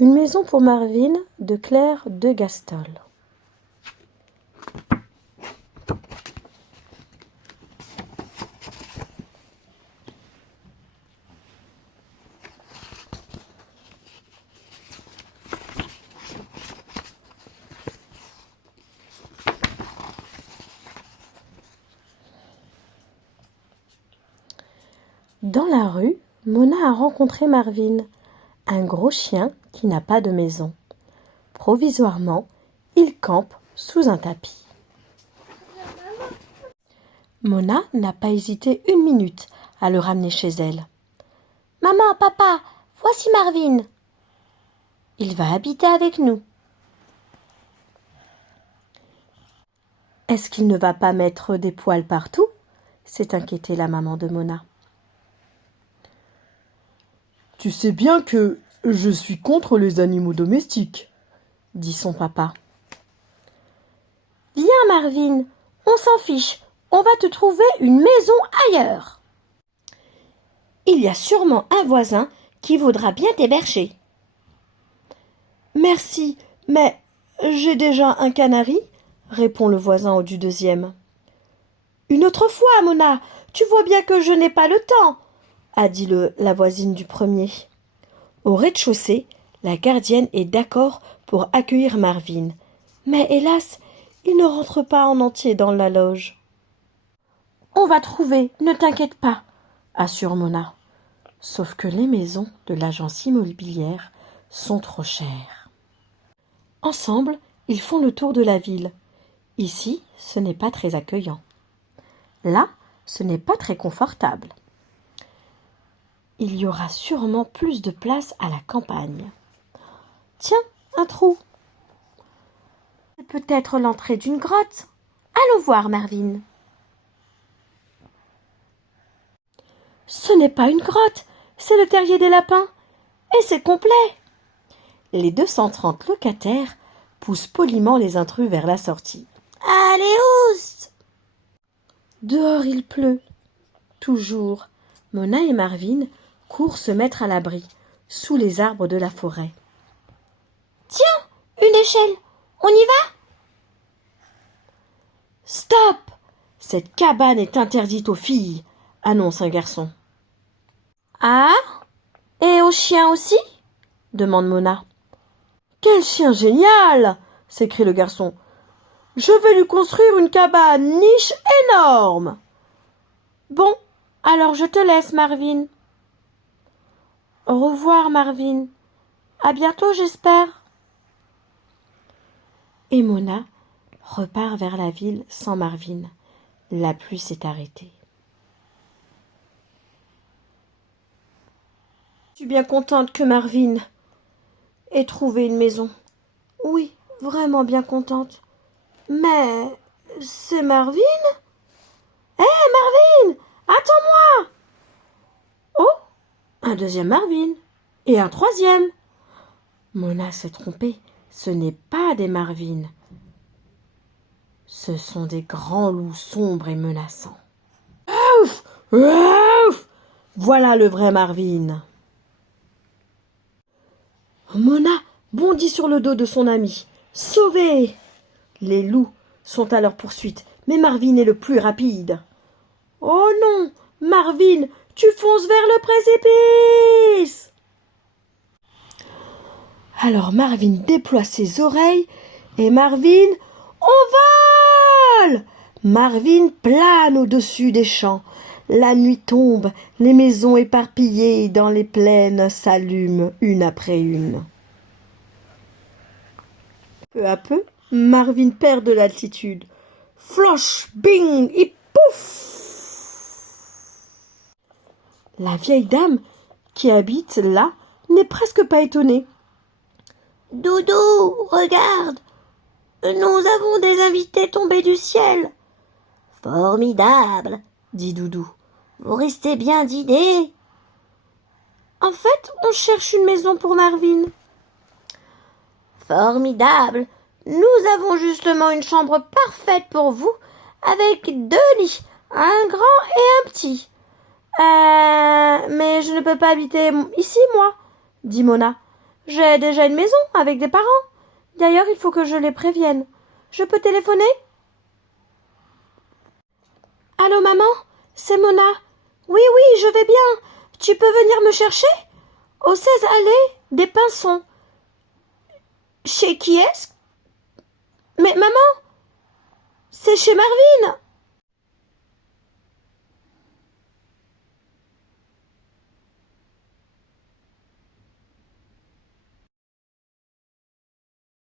Une maison pour Marvin de Claire de Gastol. Dans la rue, Mona a rencontré Marvin, un gros chien qui n'a pas de maison. Provisoirement, il campe sous un tapis. Mona n'a pas hésité une minute à le ramener chez elle. « Maman, papa, voici Marvin. Il va habiter avec nous. » « Est-ce qu'il ne va pas mettre des poils partout ?» s'est inquiétée la maman de Mona. « Tu sais bien que je suis contre les animaux domestiques, » dit son papa. « Viens Marvin, on s'en fiche, on va te trouver une maison ailleurs. Il y a sûrement un voisin qui voudra bien t'héberger. »« Merci, mais j'ai déjà un canari, » répond le voisin du deuxième. « Une autre fois, Mona, tu vois bien que je n'ai pas le temps, » a dit la voisine du premier. Au rez-de-chaussée, la gardienne est d'accord pour accueillir Marvin. Mais hélas, il ne rentre pas en entier dans la loge. « On va trouver, ne t'inquiète pas, » assure Mona. Sauf que les maisons de l'agence immobilière sont trop chères. Ensemble, ils font le tour de la ville. Ici, ce n'est pas très accueillant. Là, ce n'est pas très confortable. Il y aura sûrement plus de place à la campagne. Tiens, un trou. C'est peut-être l'entrée d'une grotte. Allons voir, Marvin. Ce n'est pas une grotte, c'est le terrier des lapins. Et c'est complet. Les 230 locataires poussent poliment les intrus vers la sortie. Allez, oust! Dehors, il pleut. Toujours, Mona et Marvin courent se mettre à l'abri, sous les arbres de la forêt. Tiens, une échelle, on y va? Stop! Cette cabane est interdite aux filles, annonce un garçon. Ah? Et aux chiens aussi? Demande Mona. Quel chien génial! S'écrie le garçon. Je vais lui construire une cabane niche énorme. Bon, alors je te laisse, Marvin. Au revoir, Marvin. À bientôt, j'espère. Et Mona repart vers la ville sans Marvin. La pluie s'est arrêtée. Je suis bien contente que Marvin ait trouvé une maison. Oui, vraiment bien contente. Mais c'est Marvin? Hé, Marvin! Attends-moi! Oh, un deuxième Marvin. Et un troisième. Mona s'est trompée. Ce n'est pas des Marvin. Ce sont des grands loups sombres et menaçants. Ouf! Ouf! Voilà le vrai Marvin. Mona bondit sur le dos de son ami. Sauvé! Les loups sont à leur poursuite, mais Marvin est le plus rapide. Oh non, Marvin, tu fonces vers le précipice! Alors Marvin déploie ses oreilles et Marvin, on vole! Marvin plane au-dessus des champs. La nuit tombe, les maisons éparpillées dans les plaines s'allument une après une. Peu à peu, Marvin perd de l'altitude. Floche, bing, et pouf! La vieille dame qui habite là n'est presque pas étonnée. Doudou, regarde! Nous avons des invités tombés du ciel. Formidable, dit Doudou. Vous restez bien d'idées. En fait, on cherche une maison pour Marvin. Formidable. Nous avons justement une chambre parfaite pour vous, avec 2 lits, un grand et un petit. Mais je ne peux pas habiter ici, moi, dit Mona. J'ai déjà une maison avec des parents. D'ailleurs, il faut que je les prévienne. Je peux téléphoner? Allô, maman? C'est Mona. Oui, oui, je vais bien. Tu peux venir me chercher? Au 16 allée des Pinsons. Chez qui est-ce? Mais maman, c'est chez Marvin.